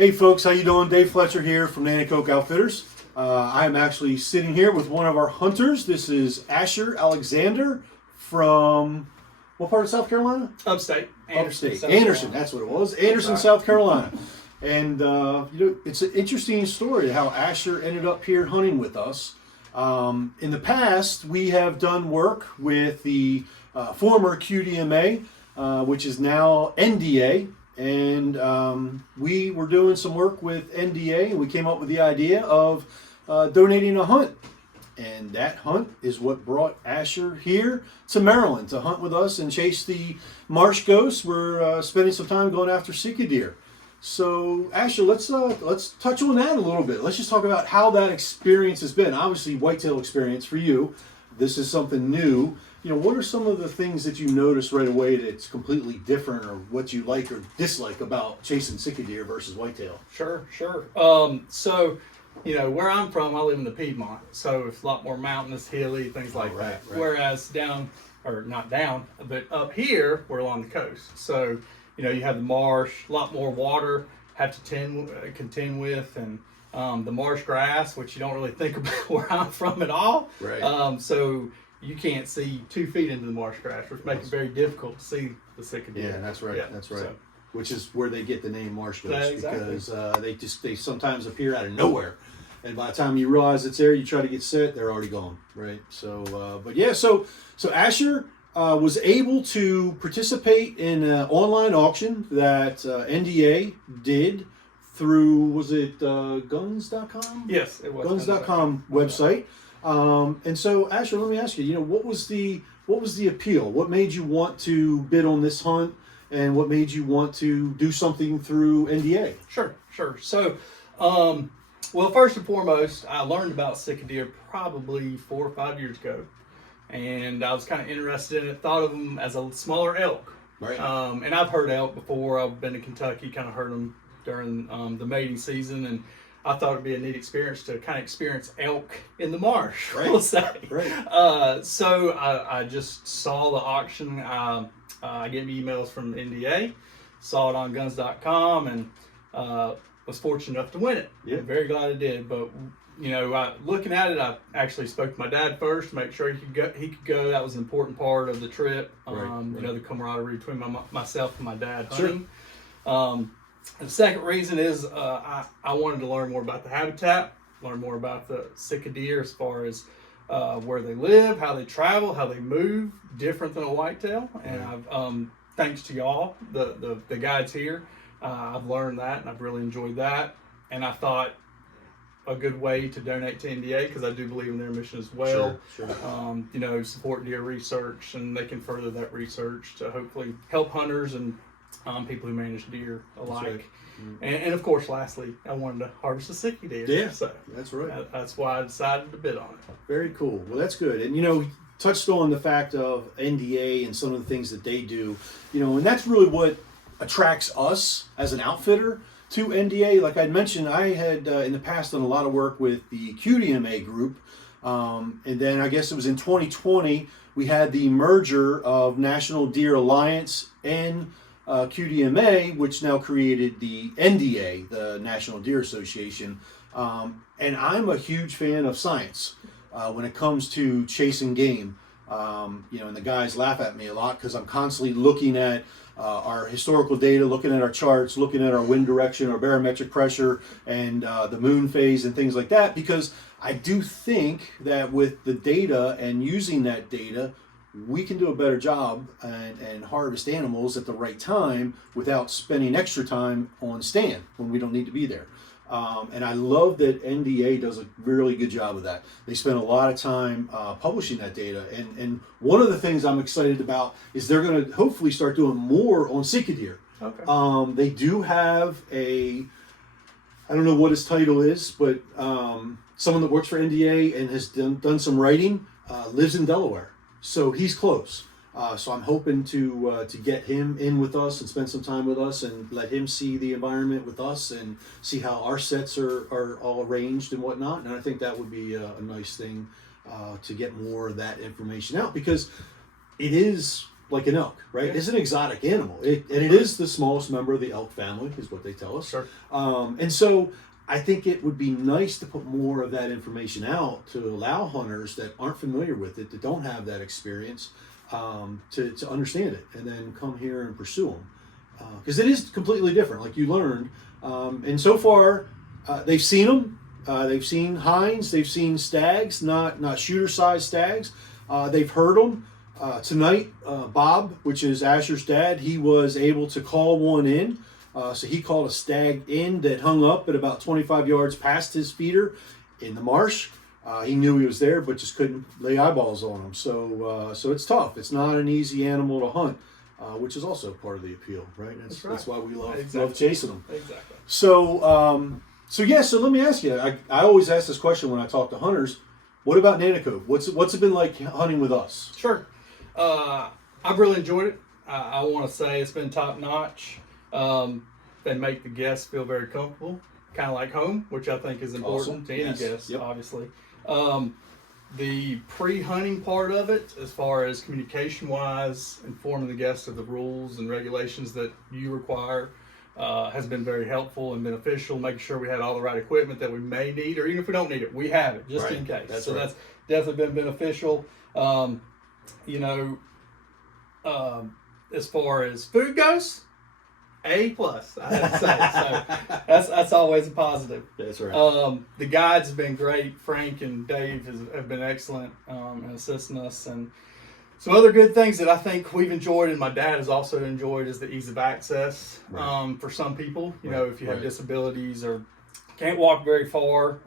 Hey folks, how you doing? Dave Fletcher here from Nanticoke Outfitters. I am actually sitting here with one of our hunters. This is Asher Alexander from what part of South Carolina? Upstate. Anderson, that's what it was. Anderson, South Carolina. And it's an interesting story how Asher ended up here hunting with us. In the past, we have done work with the former QDMA, which is now NDA. And we were doing some work with NDA, and we came up with the idea of donating a hunt. And that hunt is what brought Asher here to Maryland to hunt with us and chase the marsh ghosts. We're spending some time going after Sika deer. So Asher, let's touch on that a little bit. Let's just talk about how that experience has been. Obviously, whitetail experience for you. This is something new. What are some of the things that you notice right away that's completely different, or what you like or dislike about chasing Sika deer versus whitetail? Sure. So, where I'm from, I live in the Piedmont, so it's a lot more mountainous, hilly, things like that. Right. Whereas not down, but up here, we're along the coast. So, you have the marsh, a lot more water, have to contend with, and the marsh grass, which you don't really think about where I'm from at all. Right. So you can't see 2 feet into the marsh grass, which makes it very difficult to see the Sika deer. Yeah, that's right. Yeah, that's right. So, which is where they get the name marsh ghost, exactly. because they sometimes appear out of nowhere, and by the time you realize it's there, you try to get set, they're already gone. Right. So, so Asher was able to participate in an online auction that NDA did through, was it guns.com? Yes, it was guns.com website. And so Asher, let me ask you, what was the appeal? What made you want to bid on this hunt, and what made you want to do something through NDA? Sure. So, well, first and foremost, I learned about Sika deer probably 4 or 5 years ago, and I was kind of interested in it, thought of them as a smaller elk. Right. And I've heard elk before. I've been to Kentucky, kind of heard them during the mating season, and I thought it'd be a neat experience to kind of experience elk in the marsh, right. We'll say. Right. So I just saw the auction. I get emails from NDA, saw it on guns.com, and was fortunate enough to win it. Yeah. I'm very glad I did. But looking at it, I actually spoke to my dad first to make sure he could go. That was an important part of the trip. Right. The camaraderie between myself and my dad Sure. hunting. The second reason is I wanted to learn more about the habitat, learn more about the Sika deer as far as where they live, how they travel, how they move, different than a whitetail. And I've thanks to y'all, the guides here, I've learned that, and I've really enjoyed that. And I thought a good way to donate to NDA, because I do believe in their mission as well. Sure. Support deer research, and they can further that research to hopefully help hunters and people who manage deer alike. Right. And of course, lastly, I wanted to harvest a Sika deer. Yeah, so that's right. That's why I decided to bid on it. Very cool. Well, that's good. And we touched on the fact of NDA and some of the things that they do. And that's really what attracts us as an outfitter to NDA. Like I mentioned, I had in the past done a lot of work with the QDMA group, and then I guess it was in 2020 we had the merger of National Deer Alliance and QDMA, which now created the NDA, the National Deer Association. And I'm a huge fan of science when it comes to chasing game. And the guys laugh at me a lot because I'm constantly looking at our historical data, looking at our charts, looking at our wind direction, our barometric pressure, and the moon phase and things like that, because I do think that with the data and using that data, we can do a better job and harvest animals at the right time without spending extra time on stand when we don't need to be there. And I love that NDA does a really good job of that. They spend a lot of time publishing that data. And one of the things I'm excited about is they're going to hopefully start doing more on Sika deer. Okay. They do have I don't know what his title is, but someone that works for NDA and has done some writing, lives in Delaware. So he's close. So I'm hoping to get him in with us and spend some time with us and let him see the environment with us and see how our sets are all arranged and whatnot. And I think that would be a nice thing to get more of that information out, because it is like an elk, right? Yeah. It's an exotic animal. And it is the smallest member of the elk family, is what they tell us. Sure. And so I think it would be nice to put more of that information out to allow hunters that aren't familiar with it, that don't have that experience, to understand it and then come here and pursue them. Because it is completely different, like you learned. And so far, they've seen them. They've seen hinds. They've seen stags, not shooter-sized stags. They've heard them. Tonight, Bob, which is Asher's dad, he was able to call one in. So he called a stag in that hung up at about 25 yards past his feeder in the marsh. He knew he was there, but just couldn't lay eyeballs on him. So it's tough. It's not an easy animal to hunt, which is also part of the appeal, right? That's why we love chasing them. Exactly. So let me ask you. I always ask this question when I talk to hunters. What about Nanticoke? What's it been like hunting with us? Sure. I've really enjoyed it. I want to say it's been top notch. They make the guests feel very comfortable, kind of like home, which I think is important to any guest, obviously. The pre-hunting part of it, as far as communication-wise, informing the guests of the rules and regulations that you require, has been very helpful and beneficial, making sure we had all the right equipment that we may need, or even if we don't need it, we have it, just in case. That's definitely been beneficial. As far as food goes, A+, I have to say. So that's always a positive. That's right. The guides have been great. Frank and Dave have been excellent in assisting us. And some other good things that I think we've enjoyed, and my dad has also enjoyed, is the ease of access. For some people, you know, if you have disabilities or can't walk very far,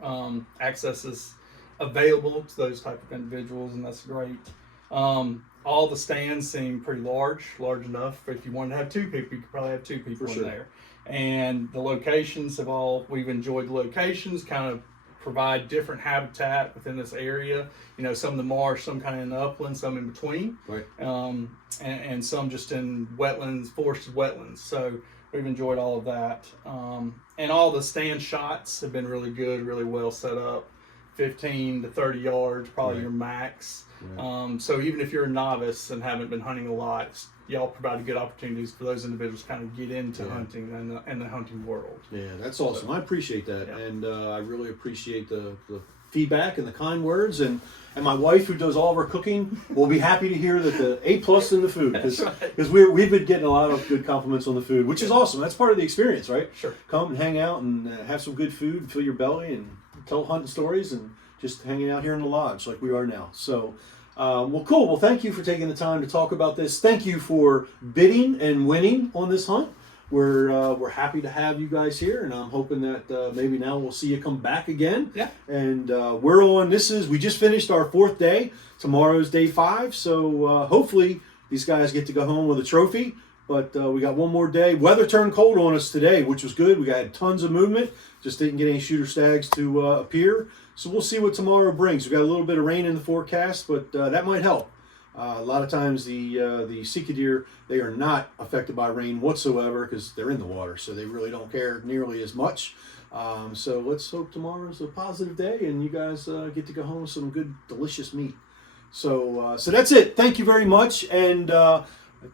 access is available to those type of individuals, and that's great. All the stands seem pretty large enough. If you wanted to have two people, you could probably have two people in there. And the locations we've enjoyed the locations, kind of provide different habitat within this area. You know, some in the marsh, some kind of in the upland, some in between. Right. And some just in wetlands, forested wetlands. So we've enjoyed all of that. And all the stand shots have been really good, really well set up. 15 to 30 yards, probably your max. So even if you're a novice and haven't been hunting a lot, y'all provide good opportunities for those individuals to kind of get into hunting and the hunting world. Yeah, that's awesome. I appreciate that. And I really appreciate the feedback and the kind words. And my wife, who does all of our cooking, will be happy to hear that the A+ in the food. Because we've been getting a lot of good compliments on the food, which is awesome. That's part of the experience, right? Sure. Come and hang out and have some good food and fill your belly and tell hunting stories and just hanging out here in the lodge like we are now. So, well, cool. Well, thank you for taking the time to talk about this. Thank you for bidding and winning on this hunt. We're happy to have you guys here, and I'm hoping that maybe now we'll see you come back again. Yeah. And we just finished our 4th day. Tomorrow's day 5. So hopefully these guys get to go home with a trophy. But we got one more day. Weather turned cold on us today, which was good. We got tons of movement. Just didn't get any shooter stags to appear. So we'll see what tomorrow brings. We got a little bit of rain in the forecast, but that might help. A lot of times the Sika deer, they are not affected by rain whatsoever because they're in the water, so they really don't care nearly as much. So let's hope tomorrow's a positive day and you guys get to go home with some good, delicious meat. So that's it. Thank you very much, and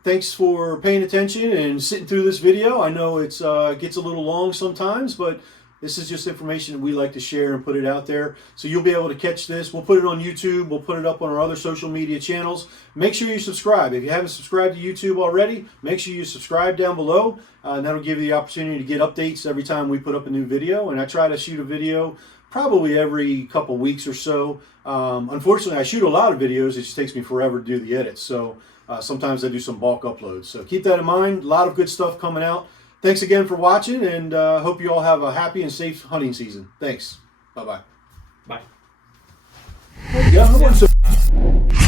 thanks for paying attention and sitting through this video. I know it gets a little long sometimes, but this is just information that we like to share and put it out there. So you'll be able to catch this. We'll put it on YouTube. We'll put it up on our other social media channels. Make sure you subscribe. If you haven't subscribed to YouTube already, make sure you subscribe down below. And that'll give you the opportunity to get updates every time we put up a new video. And I try to shoot a video probably every couple weeks or so. Unfortunately, I shoot a lot of videos. It just takes me forever to do the edits. So sometimes I do some bulk uploads. So keep that in mind. A lot of good stuff coming out. Thanks again for watching, and hope you all have a happy and safe hunting season. Thanks. Bye-bye. Bye. There you go.